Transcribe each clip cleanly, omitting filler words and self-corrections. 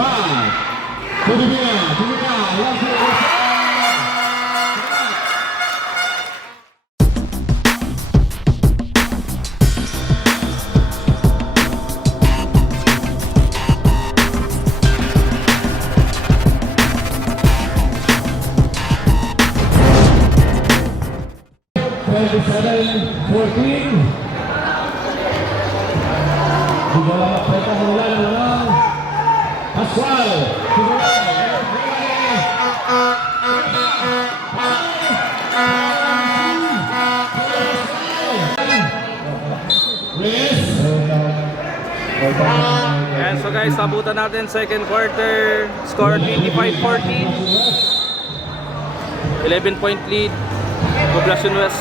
Right. Tudibina, Ayan, so guys, sabutan natin second quarter. Score 25-14. 11-point lead. Poblacion West.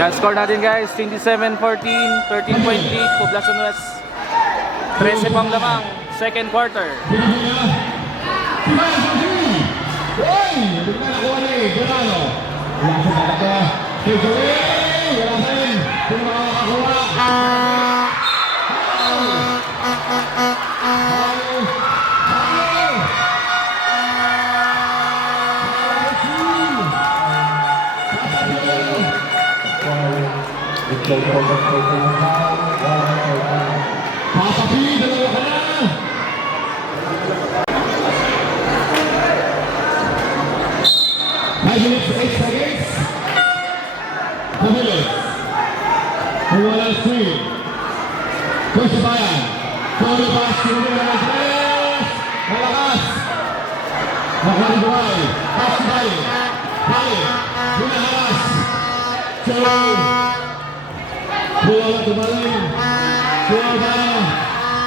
Yan, score natin guys, 27-14, 13-point lead, Poblacion West. 13 pang lamang, second quarter. Papa P, dalawa ka na! 5 minutes, 8 seconds. 2 minutes. Walang screen. Coach Bayan. Todo pass, sinunod ng tres. Malakas. Nakaliguay. Pass si Bayan. Bayan. Binaharas. Chalo. Buwala tumaling. Buwala.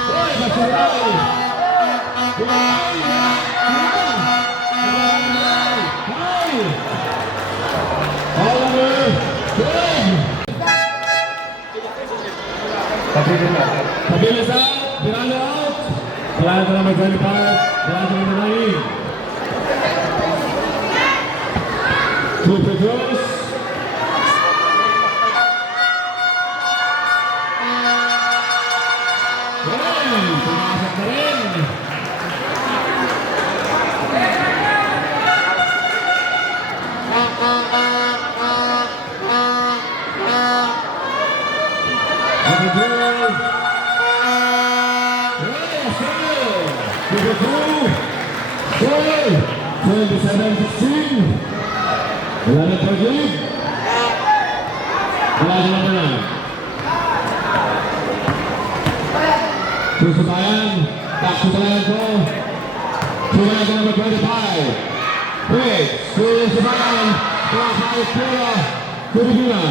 Uy, masulay. Pabilis out, Pirano out. Pirano na mag-25, Pirano na mag-9. Two free throws. Pumasok na rin. Wala na pag-lead. Wala na naman. Susubayan. Susubayan ko. Susubayan ko number 25. Wait. Susubayan. Susubayan pula. Tudibina.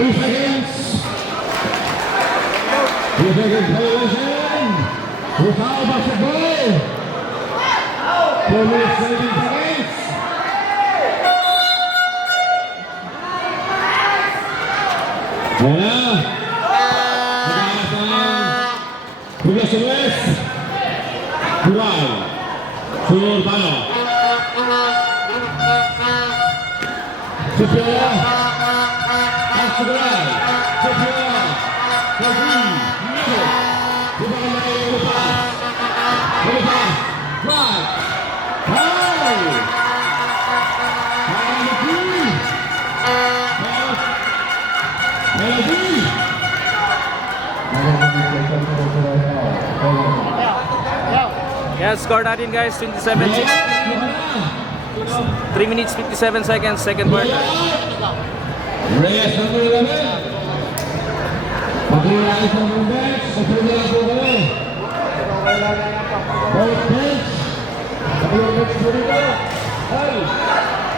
3 seconds. 3 seconds violation. Without basketball. 4 minutes, 17 seconds. Ayan na. Nagalas na Poblacion West. Dural. Sunod Bano. Superior. Asugral. Superior. Pagin. Nito. Diba ka na yung upas? Upas. Right. Hey! Melody! Yeah, score natin guys, 27-16. 3 minutes, 57 seconds, second quarter. Reyes number 11. Pag-iayos ng mga bench. Pag-iayos lang po kayo. Both bench. Pag-iayos bench po dito. Hey!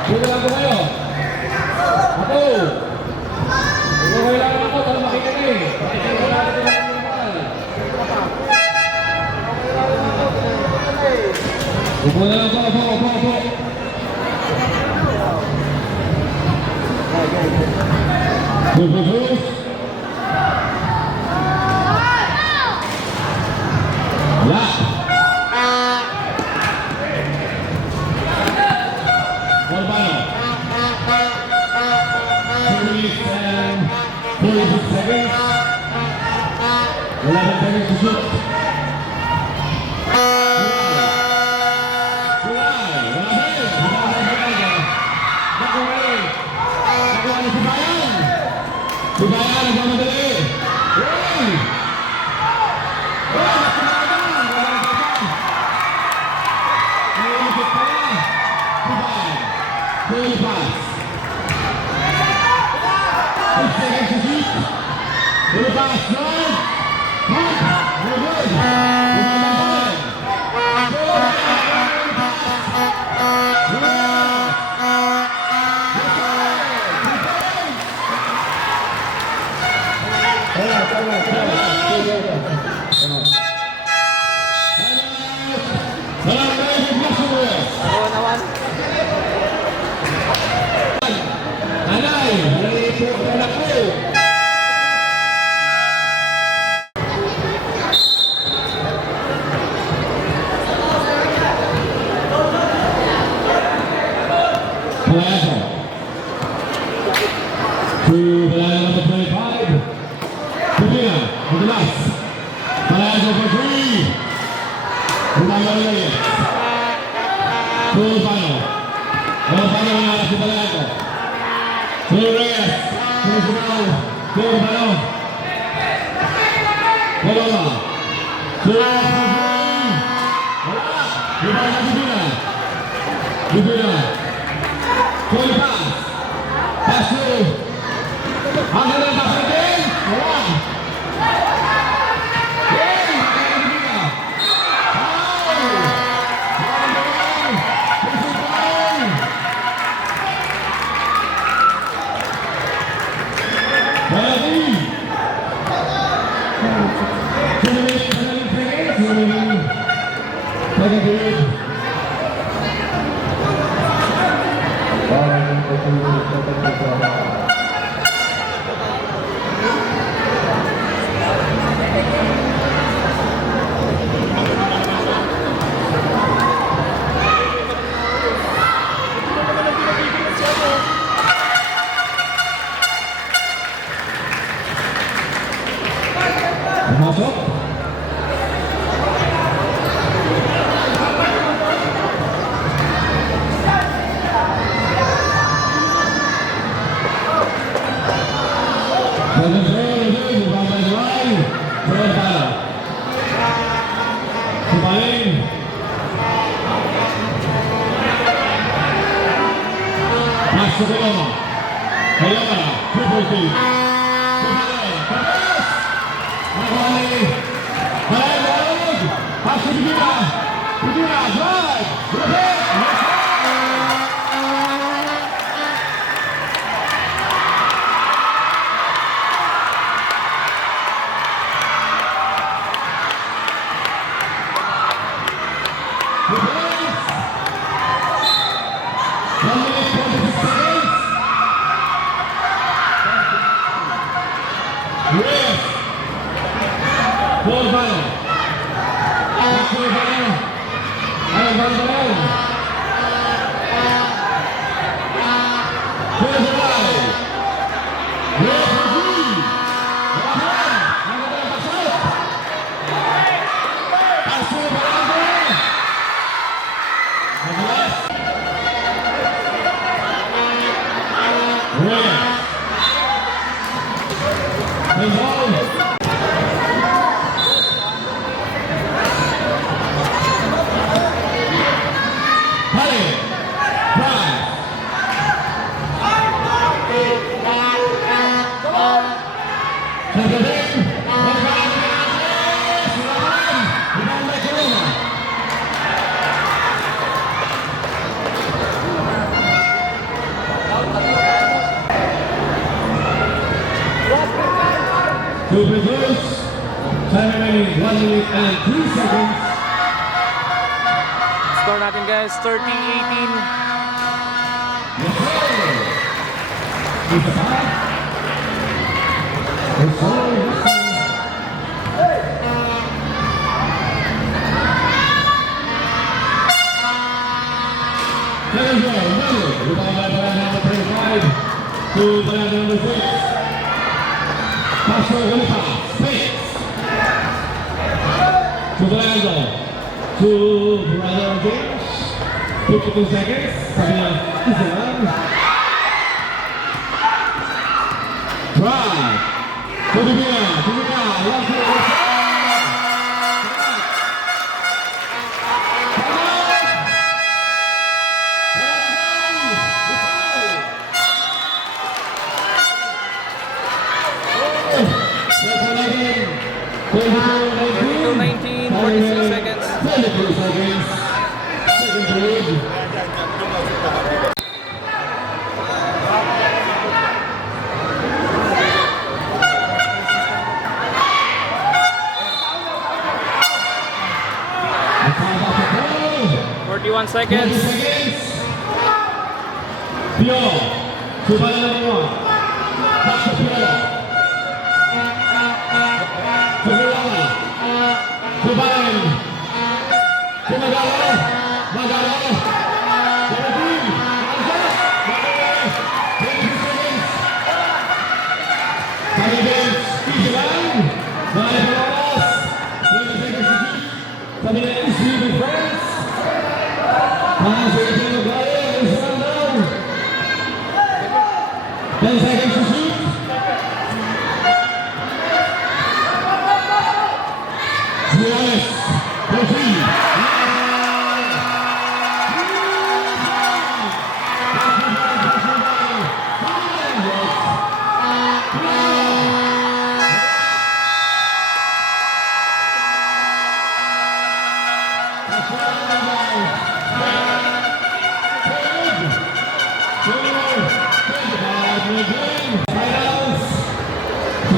Pag-iayos lang po kayo. Ako! Ito kailangan ako para makita na eh. Makita na natin ang mga mahal. Upo na lang po, upo. Push. Wala. Urbano. 2 minutes and 46 seconds. 11 seconds to shoot. Bigaya nagmamadali. Hey! Nailikit pa yan. Bigaya. Play pass. 6 seconds to shoot. Play pass. Drive. Mark. Very good. Bigaya pa rin. Ako naman. Anay, nalipot na lang ko. Plaza. To Plaza number 25. Pupina, Madalas. Plaza for 3. Umagalagay. Urbano. Urbano na si Plaza. Reyes. Urbano. Wala. Wala. Pupina. Full pass. Pass through. Hanggang ang pasakin. Wala. Hey! Pupina. Masuk. Masuk ke dalam. Hayana, triple kill. Yes. Full final. Full final. Full final. Full final. Hey! To reverse, time remaining 1 minute and 3 seconds. Score natin guys, 30-18. Yes, sir. Isa pa. Yes, sir. Yes, sir. Second row, Miller. Rebound by Banana number 35 to Banana number 6. Pastor Wilipa, Space. To Fernando. To Brother James. 52 seconds. Sabi niya, isa lang. Drive. To Divina. Divina. Last one. Thirty-two, 19, 46 seconds. 42 seconds. Second period. Seconds. 41 seconds. Pio. Subaya number 1. Pastor Pio. Segala. Subayan. Sumagala. Magala. Jaratin. Angkat. Magala. 20 seconds. Pagiging Ijelan. Balik Pelotas. 20 seconds to shoot. Sabi na isi with friends. Masuk ke dalam gaya. Ijelan down. 10 seconds to shoot. Yes, proceed.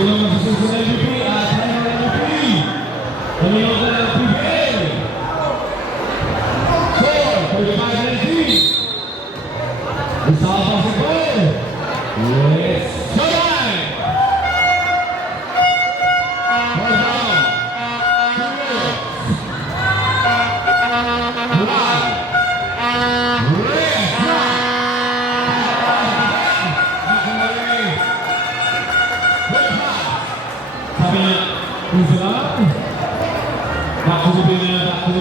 Sudah masuk MVP, MVP. Pemimpin MVP. 4-35-19. Bisa masuk gol. Yes. Showtime. Ball down. 2 minutes. One.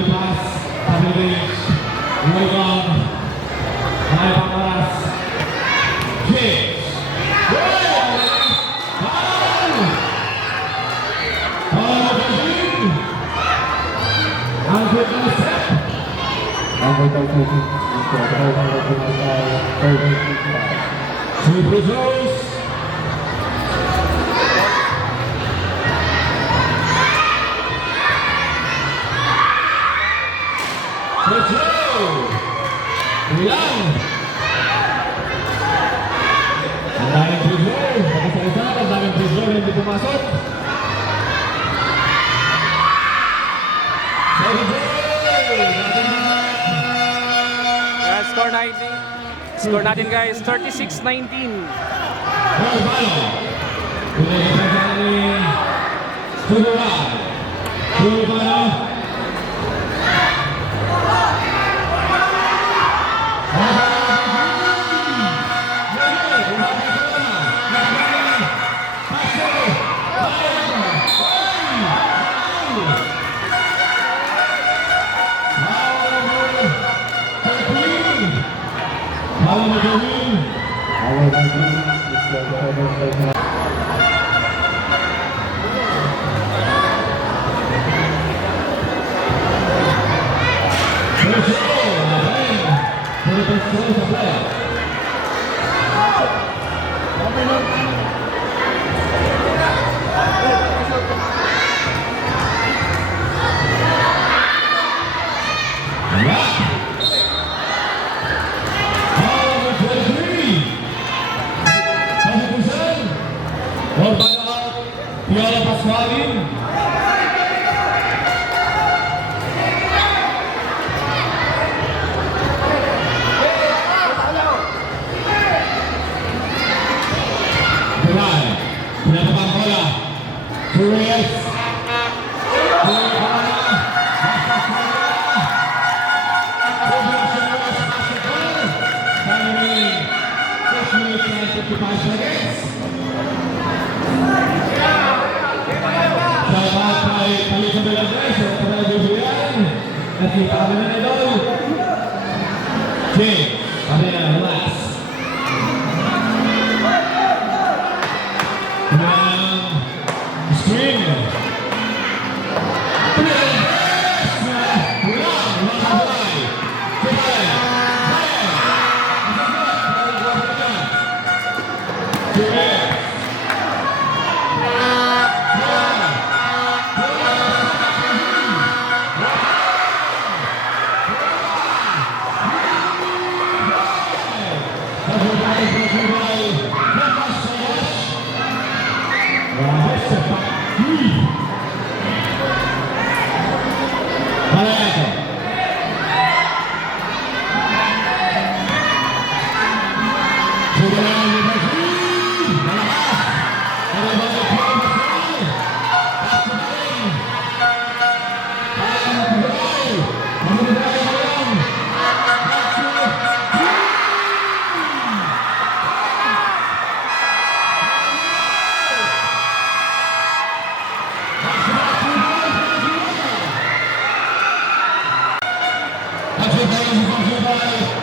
Pass, Sabi James, Roycom, Nay Pangkaras, James, ang quick na step. Two free throws. Let's go! Ulang! Ang daming free throw. Pagkasalisan, ang daming free throw na hindi pumasok. Second throw! Yeah, score natin guys, 36-19. Balo. Tuloy ka sa ni Tudura. Tudura. Reyes. Screen.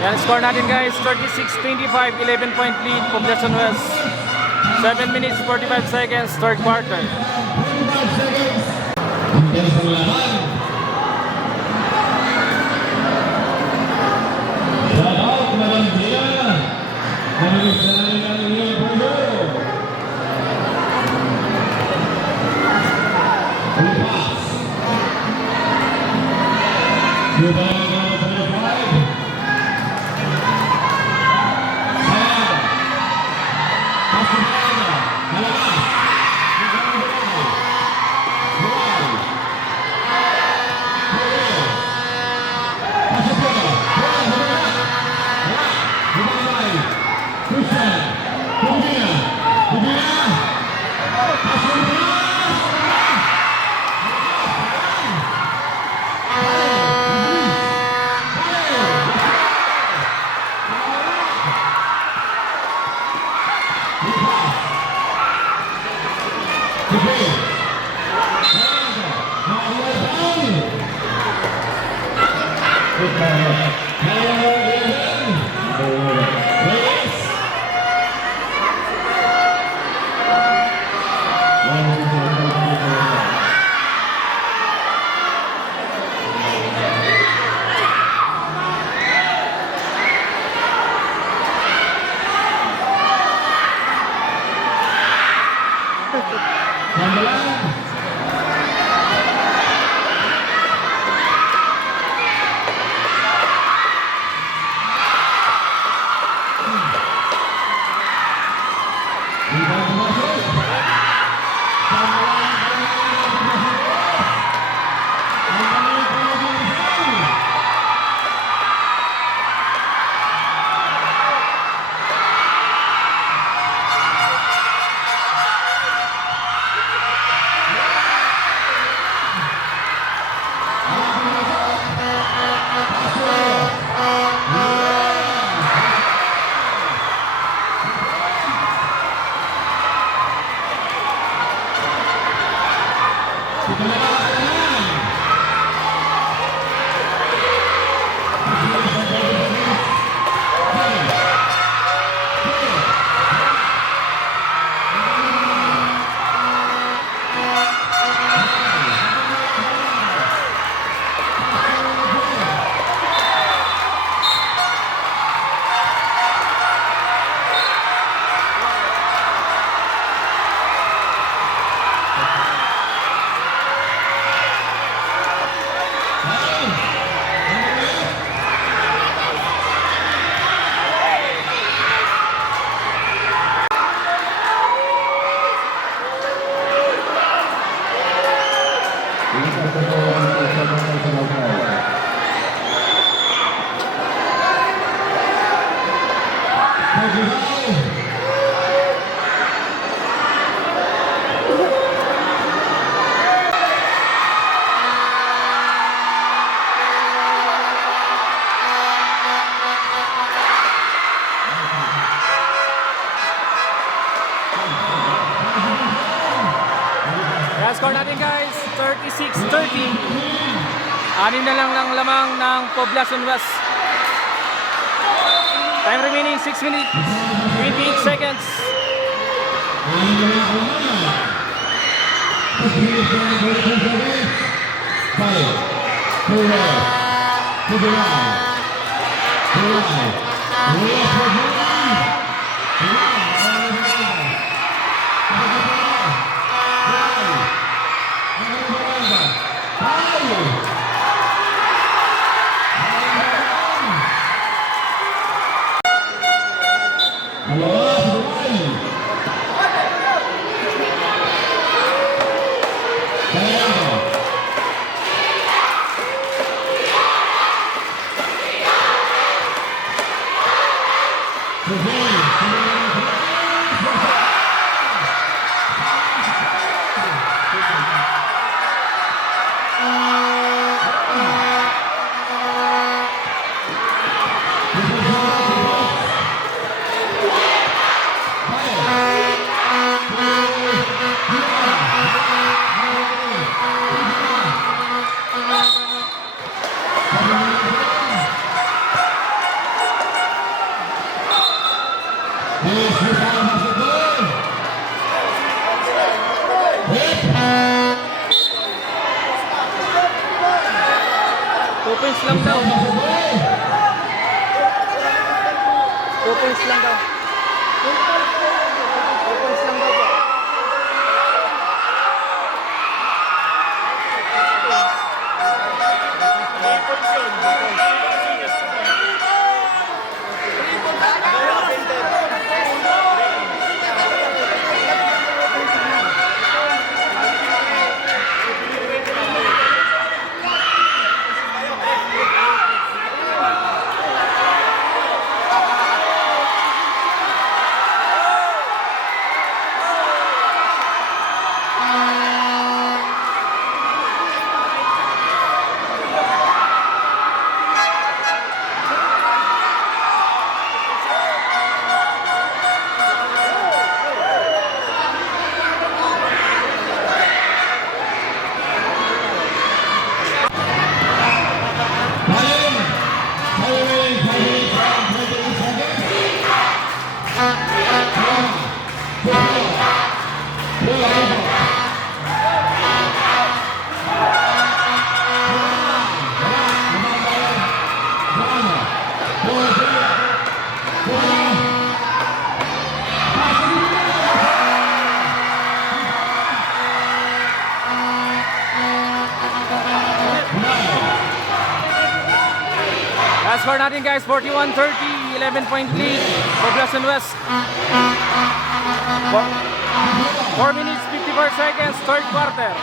Yan, score natin guys, 36-25, 11-point lead, Poblacion West. 7 minutes, 45 seconds, third quarter. Last score natin guys, 36-30. Anim na lang ng lamang ng Poblacion West. Time remaining 6 minutes, 28 seconds. Points lang daw. 2 points lang daw. 2 points lang daw po. Last score natin guys, 41-30, 11-point lead, Poblacion West. 4 minutes, 54 seconds, third quarter.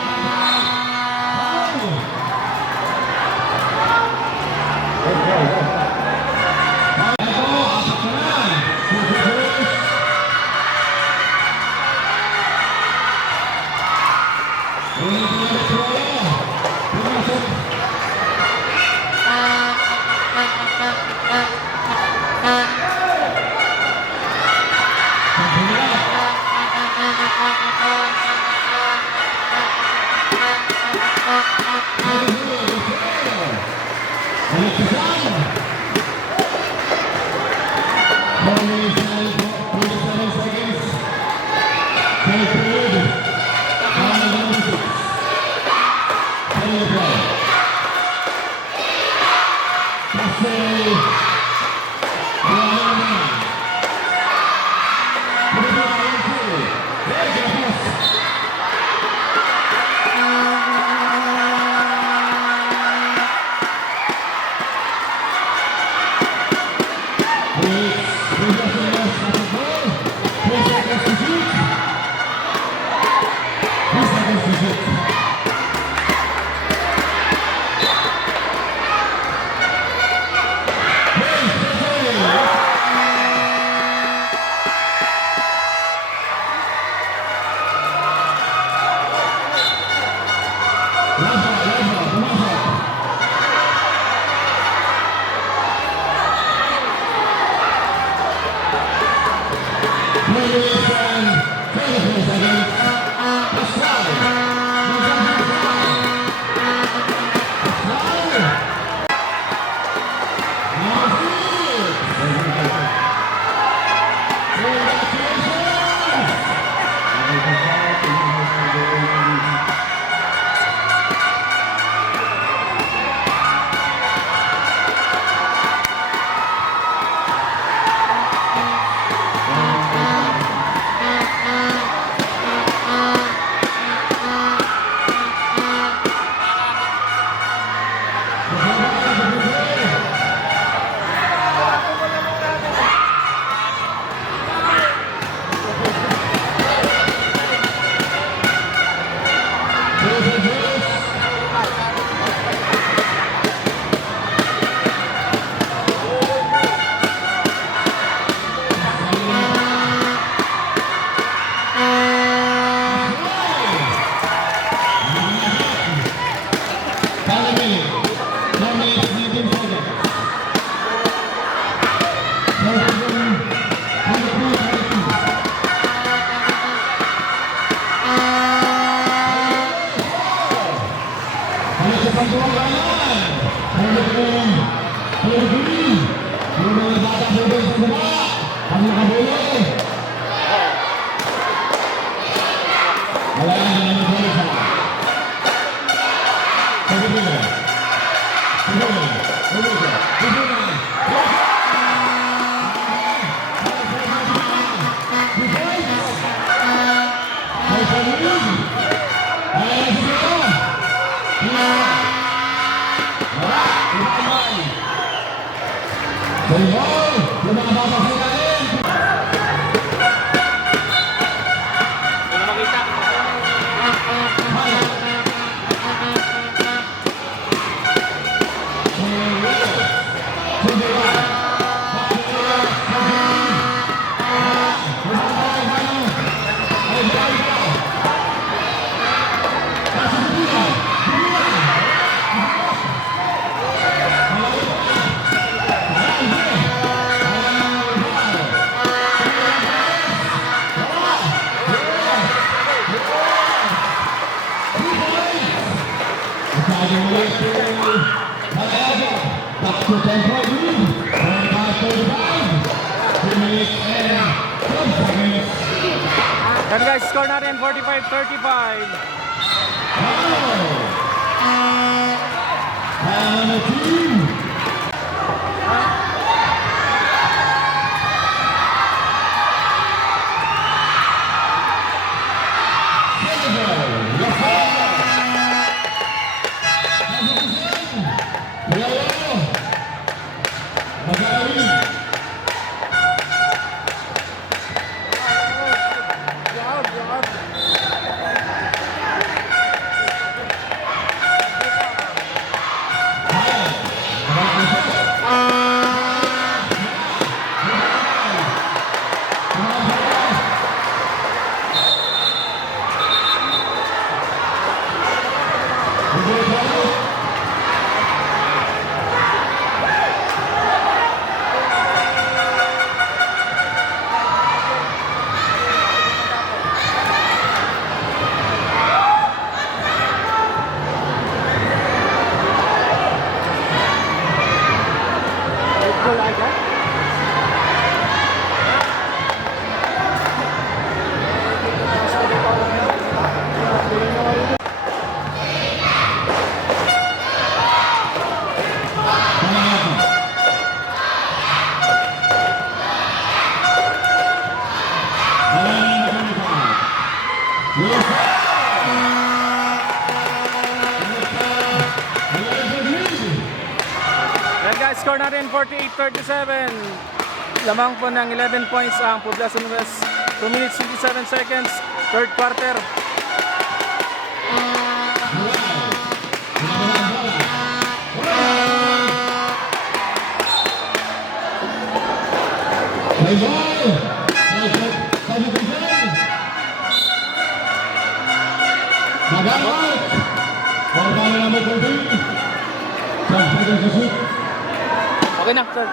sa baba. Kami nakabulo. Wala na naman ang bulo sa. Pagkakita. Yan guys, score natin 45-35. Yan guys, score natin 48-37. Lamang po ng 11 points ang Poblacion West. 2 minutes 57 seconds, third quarter. Okay na, sir.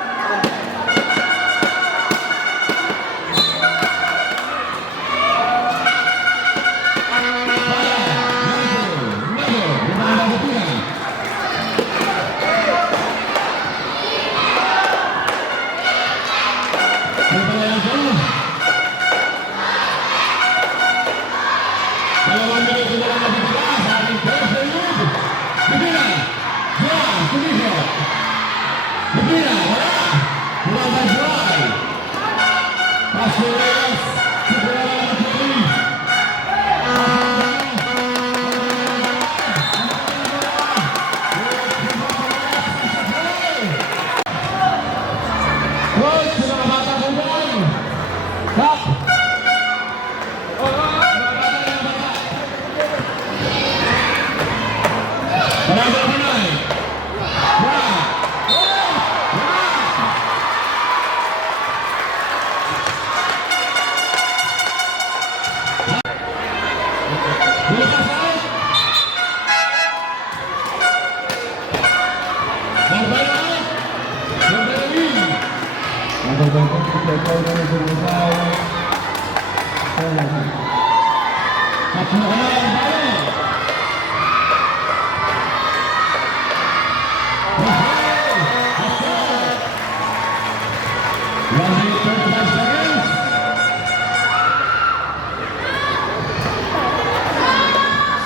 One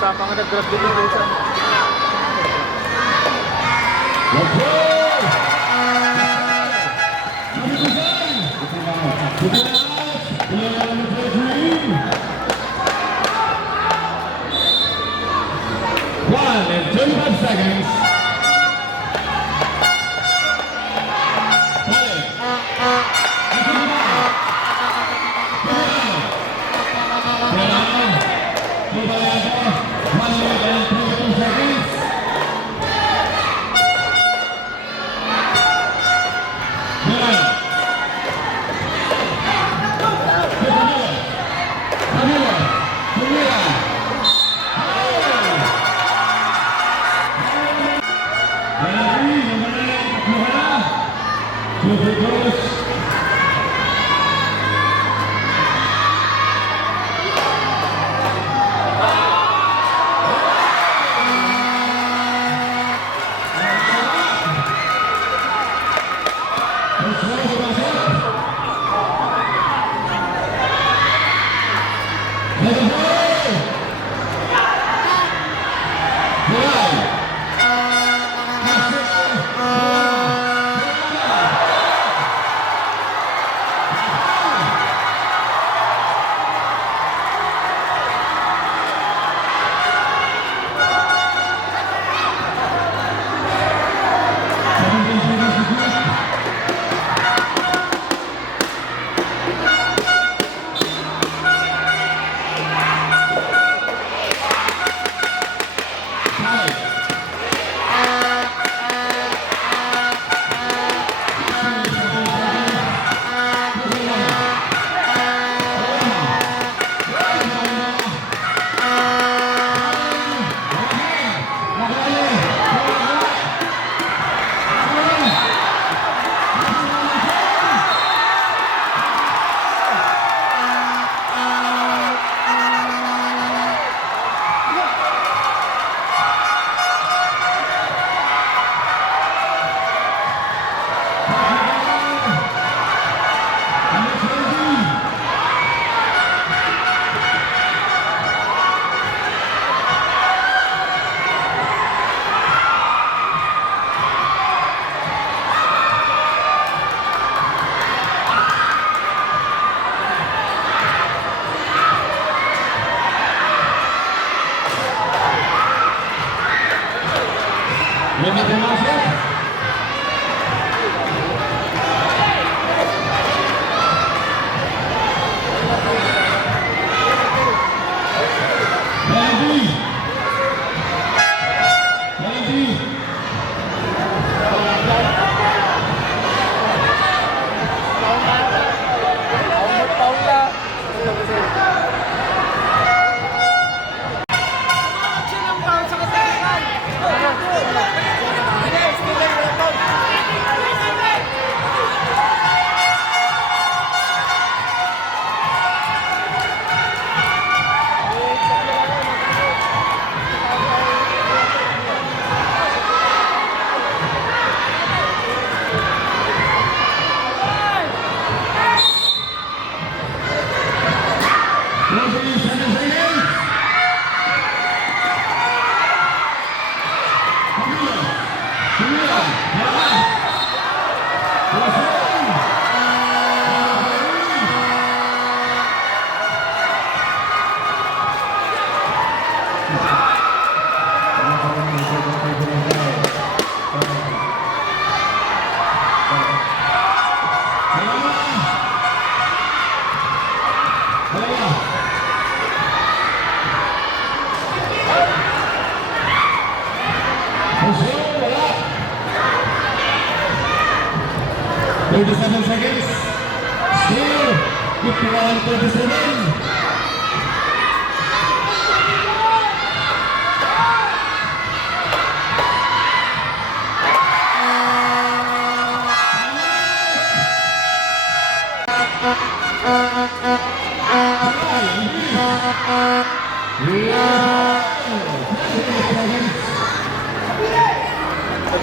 usapang nag-grab din yung Wilson. Let's go! Number 1 and 25 seconds.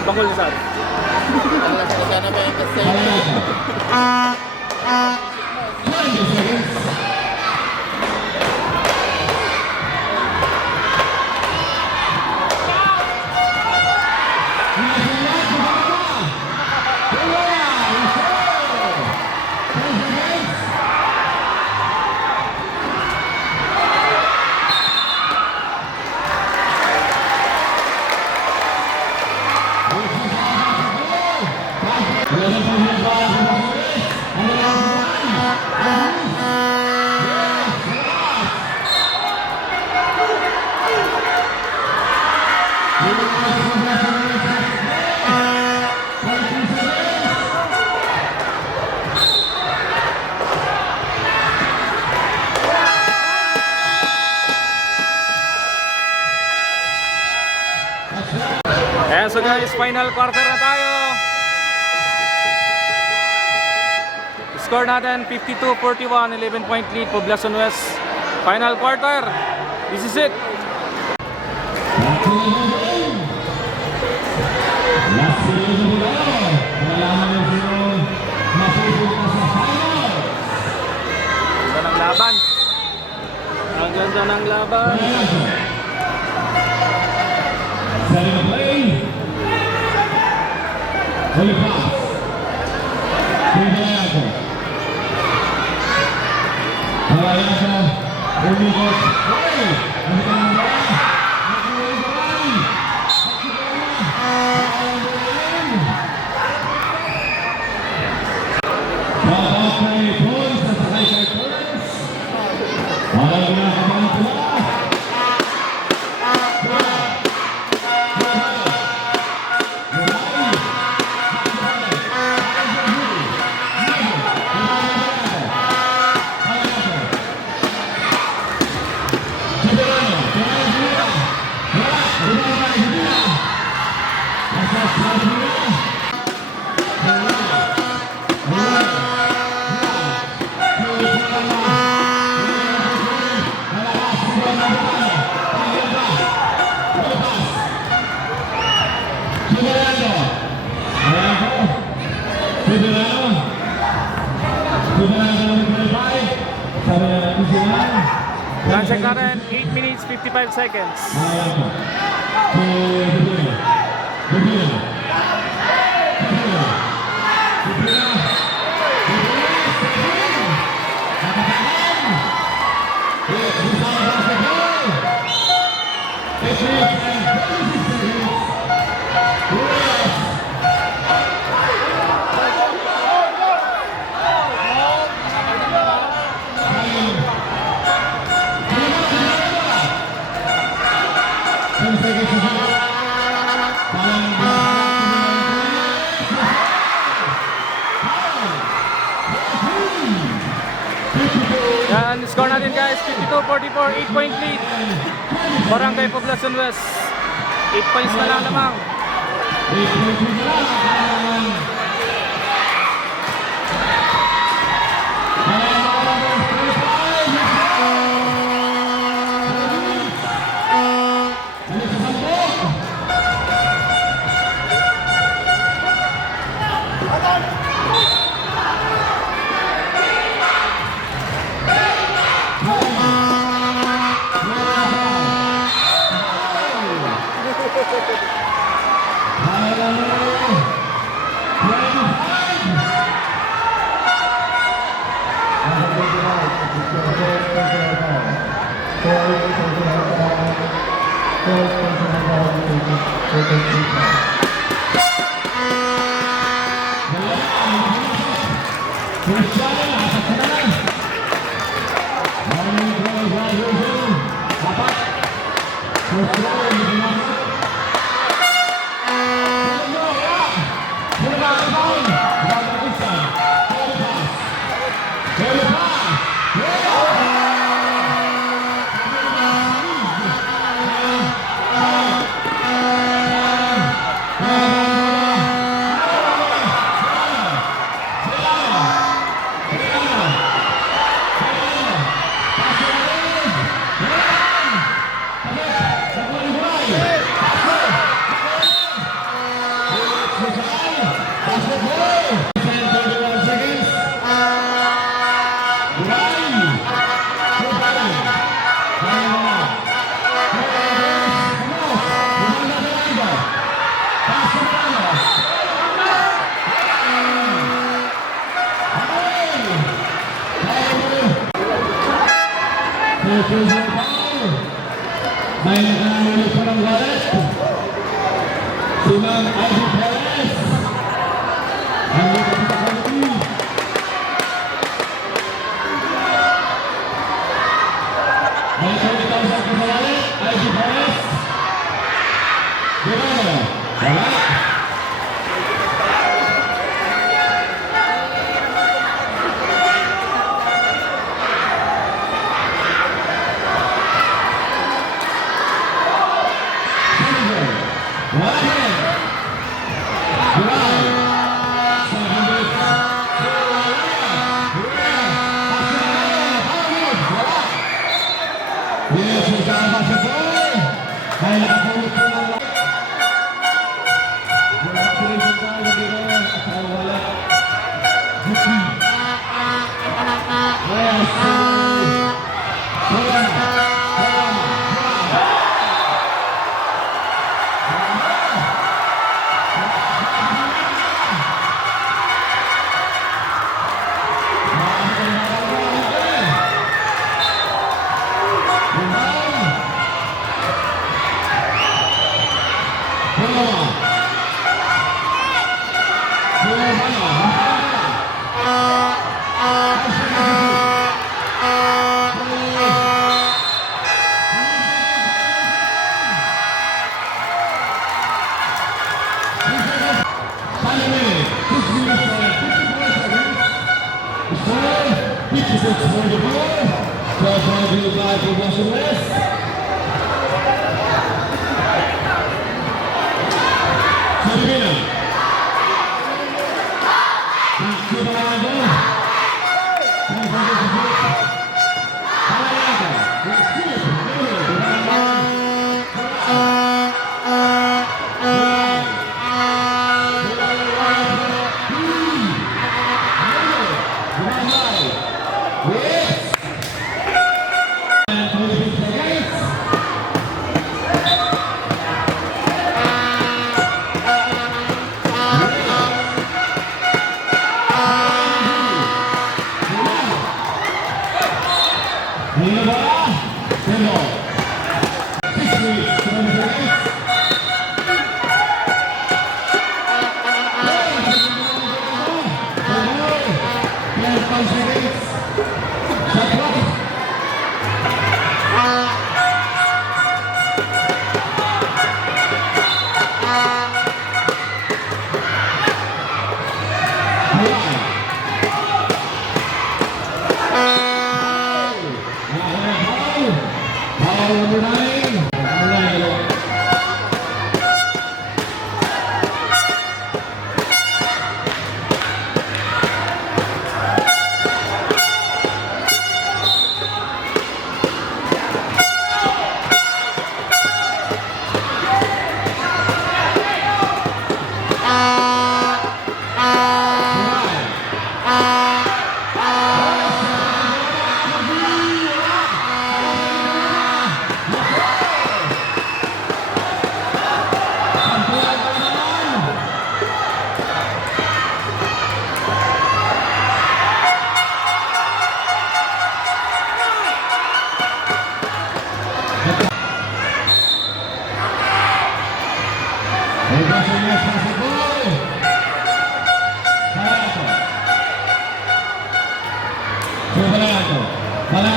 Bangkol na saan? Sana ba yung kasi? Ayan, so guys, final quarter na tayo. Score natin 52-41, 11-point lead Poblacion West. Final quarter. This is it. Ganda ng laban. Ang ganda ng laban. Setting the play. Holy pass. Hidayako. Hidayako. Umikot. Hey! Ano ka naman ba? Time check natin, 8 minutes 55 seconds. Yan, score natin guys, 52-44, 8-point lead. Barangay Poblacion West. 8 points na lang lamang. May nakamuli pa ng wallet. Si Ma'am Ivy Perez. Ang mga kapatid. May 20,000 pa sa wallet. Ivy Perez. Gano'n? Wala. One. Yes, may kakabas sa boy. Ay, nakapulot po ng congratulations tayo dito at saka wala. Yuki. Yes. Wala.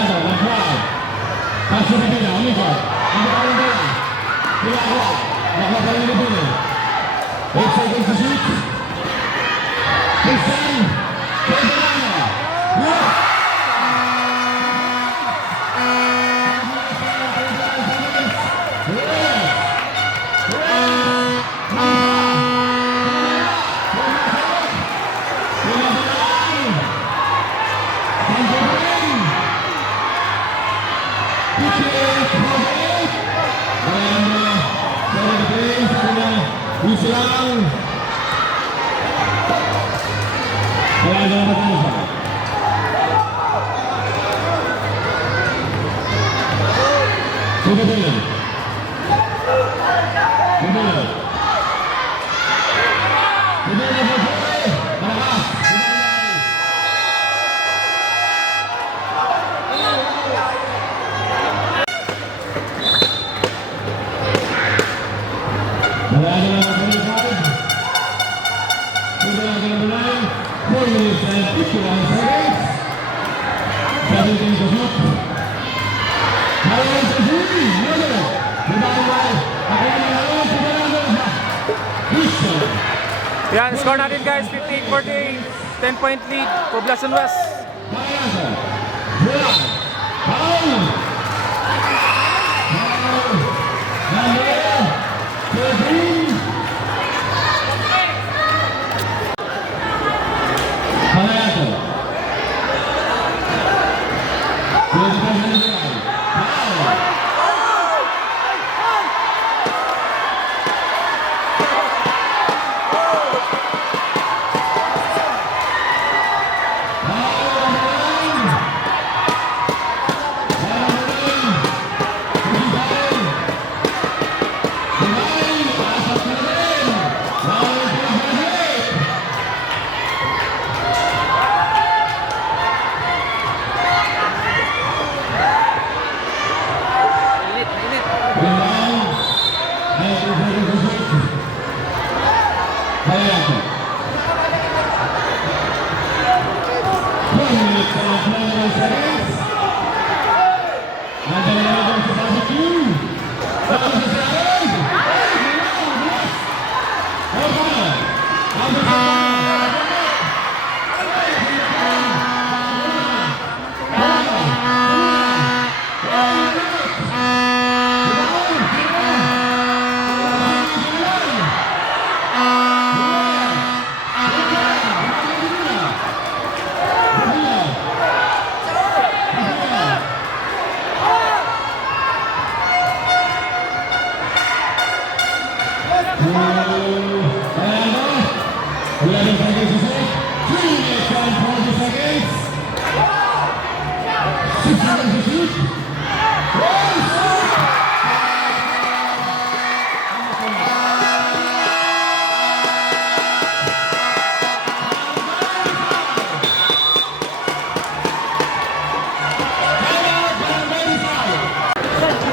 Yan, score natin guys, 58-48, 10-point lead, Poblacion West. Wow! Nandiyan na naman sa barbecue. Tapos sa sahod.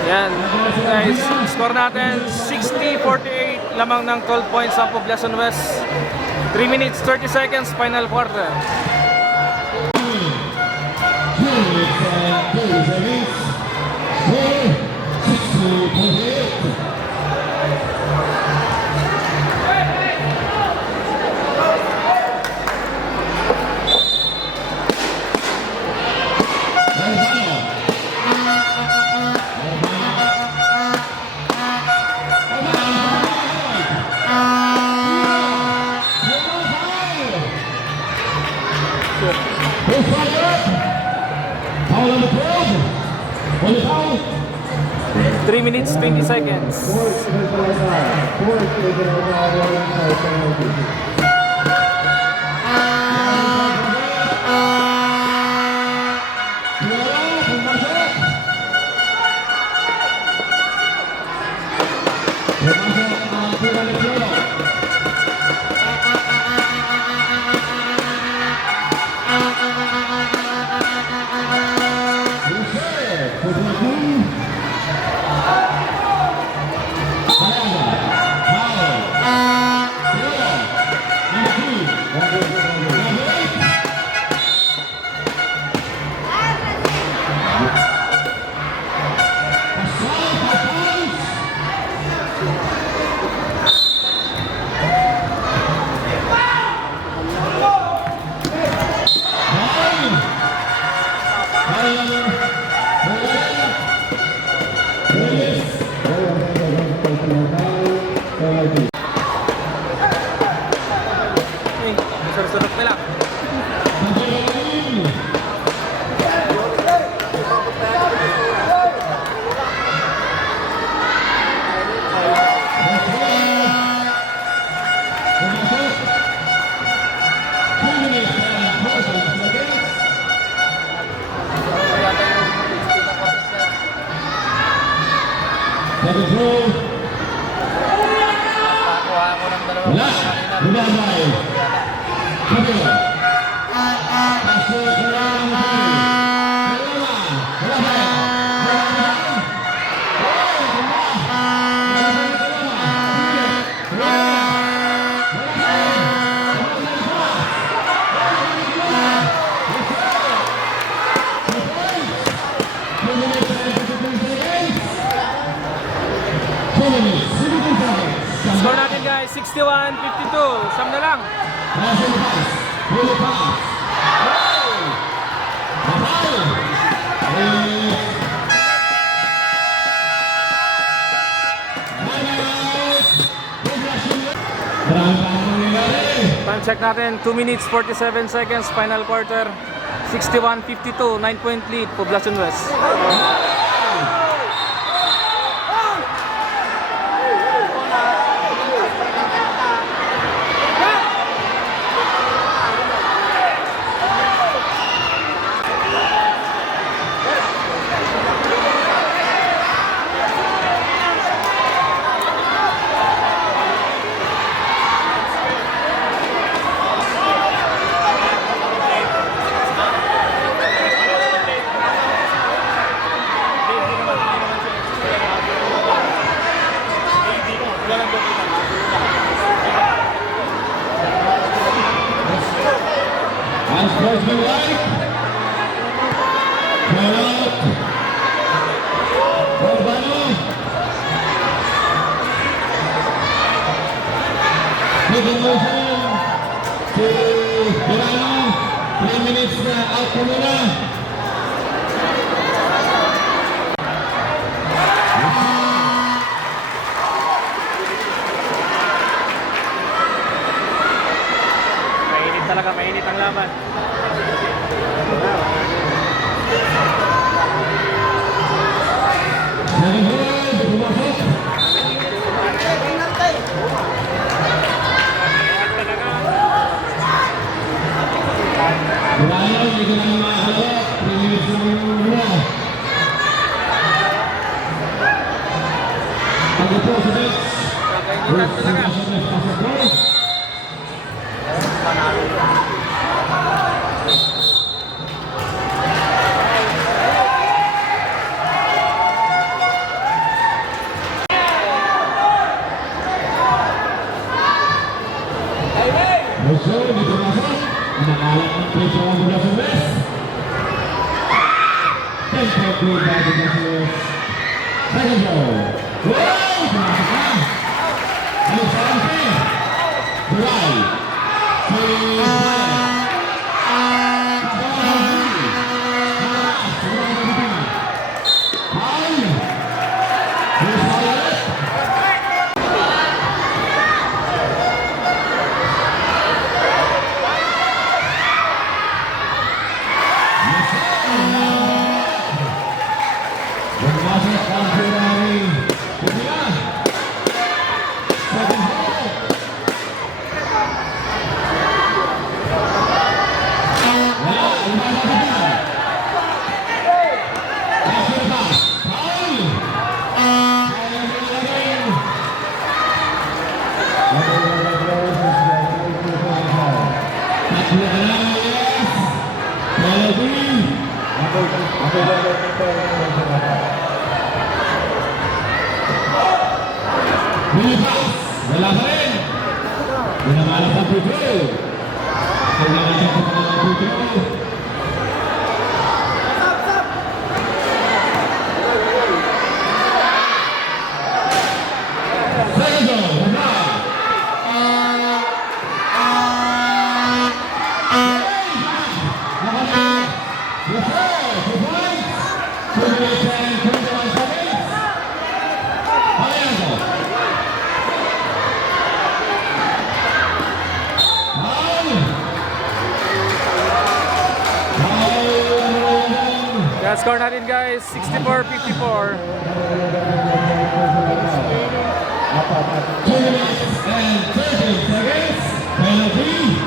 Yan, guys, score natin 60-48, lamang ng 12 points ang Poblacion West. 3 minutes 30 seconds, final quarter. Foul on the 12. On the foul. 3 minutes 20 seconds. Surut-surut na lang. Nakuha ko ng dalawang Wala. Wala tayo. Kabila. Pasok na lang ang pili. Wala tayo. Score natin guys, 61-52. Siyam na lang. Time check natin, 2 minutes 47 seconds, final quarter. 61-52, 9-point lead, Poblacion West. As sportsman like, 3 minutes na out po muna. Mainit talaga, mainit ang laban. Second hold, pumasok. Burayan, hindi na mga kalawak. 3 minutes na muna. Pag-upo sa bench. Kakainitan talaga. Pasok po. Rosso, hindi pumasok. Nakalat ng pressure ang mula sa West. 10-point lead bago na sa West. Second ball. Wow! Pumasok na. Ano sa akin? July. Wala pa rin. Binamalas ang puto. Kailangan siya sa mga puto. Second goal. Kaya score natin guys, 64-54. 2 minutes and 13 seconds. Penalty.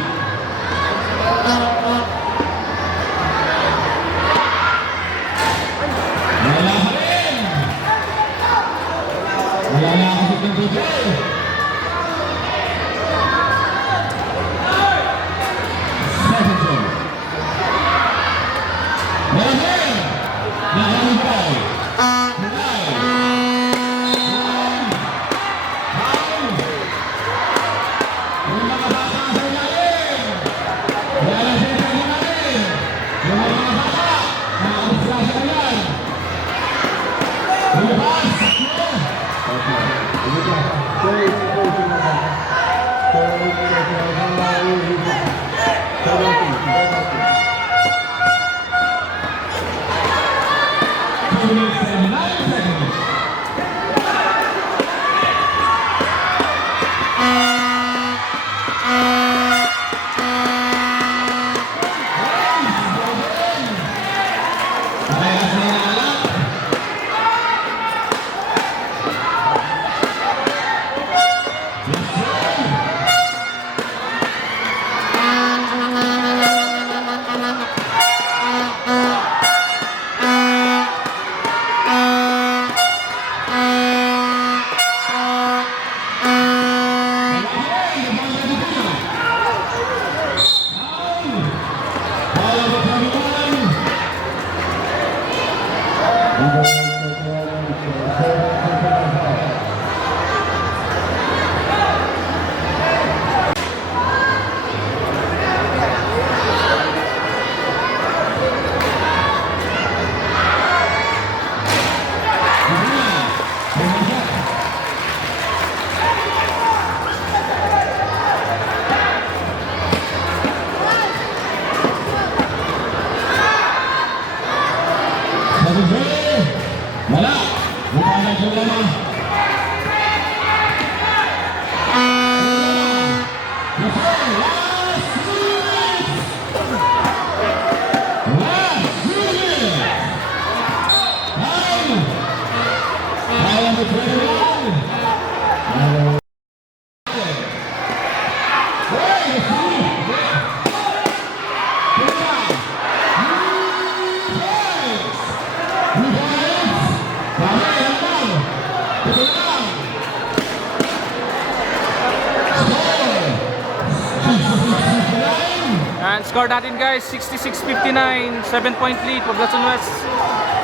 Wala pa rin. Wala na ako sa puto. Second goal. Wala pa rin. Nakalipay. Score natin guys, 66-59, 7-point lead, Poblacion West.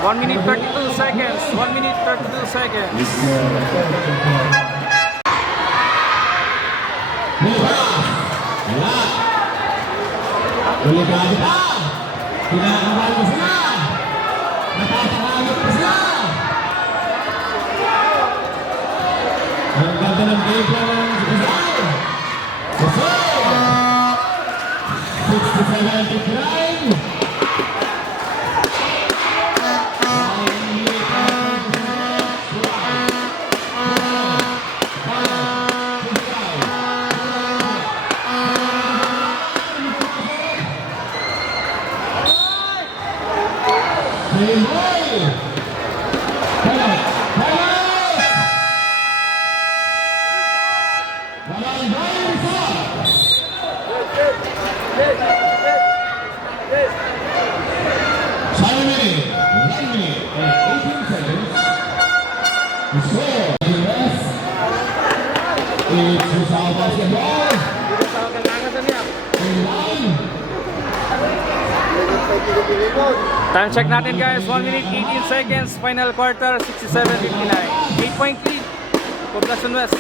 1 minute 32 seconds, 1 minute 32 seconds. Delikado pa! Kinakabahan ko sila! Natatakagod pa sila! Ang ganda ng game plan ng Rizal! Rizal! 67-59! Time check natin guys, 1 minute 18 seconds, final quarter, 67-59. 8-point lead, Poblacion West.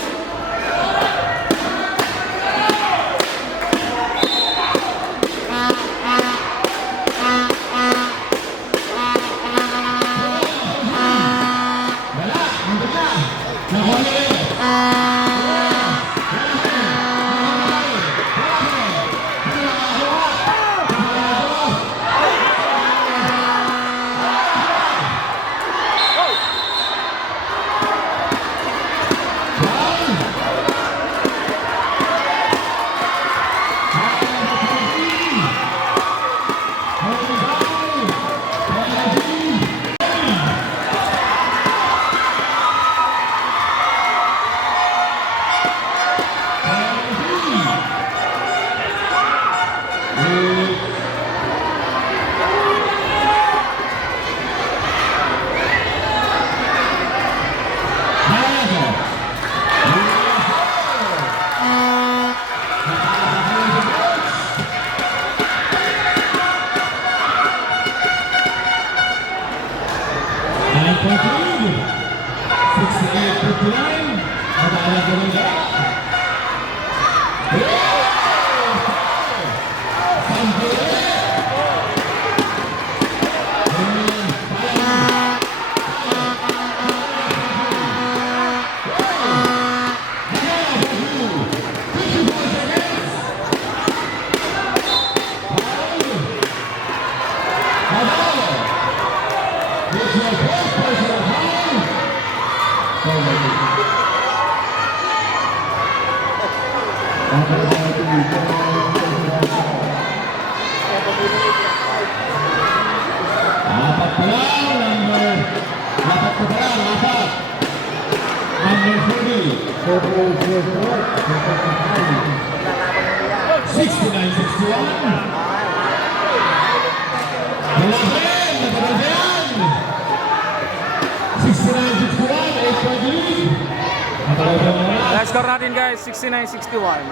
Last score natin guys, 69-61.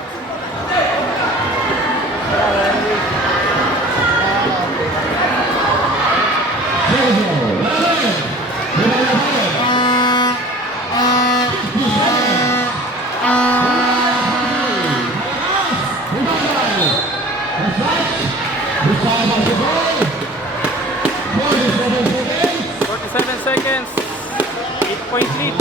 Seconds, 8-point lead.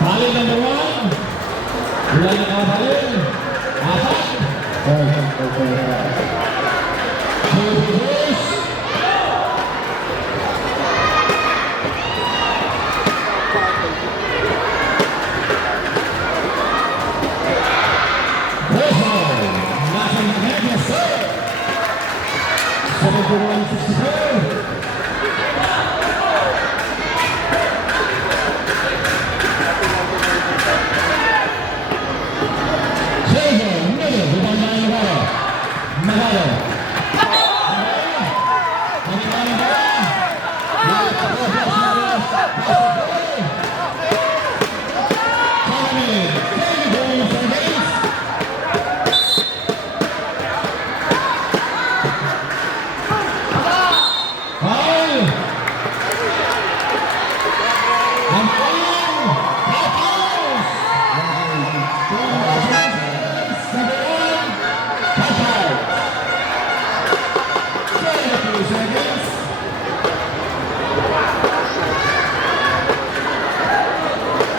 Bali number 1. Wala na kabalin.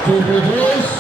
4.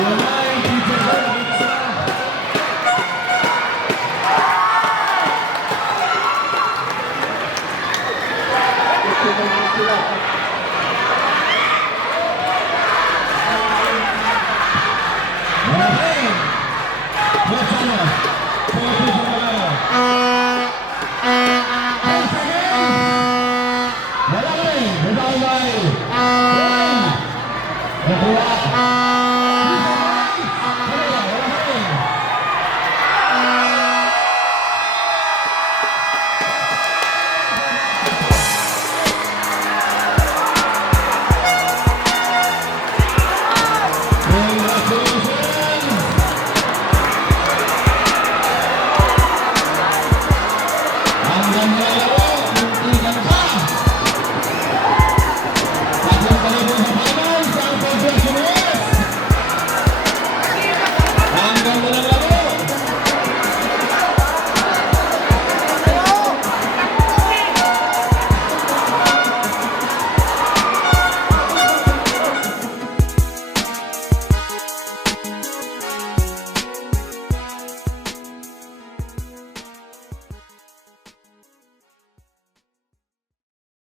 Yeah.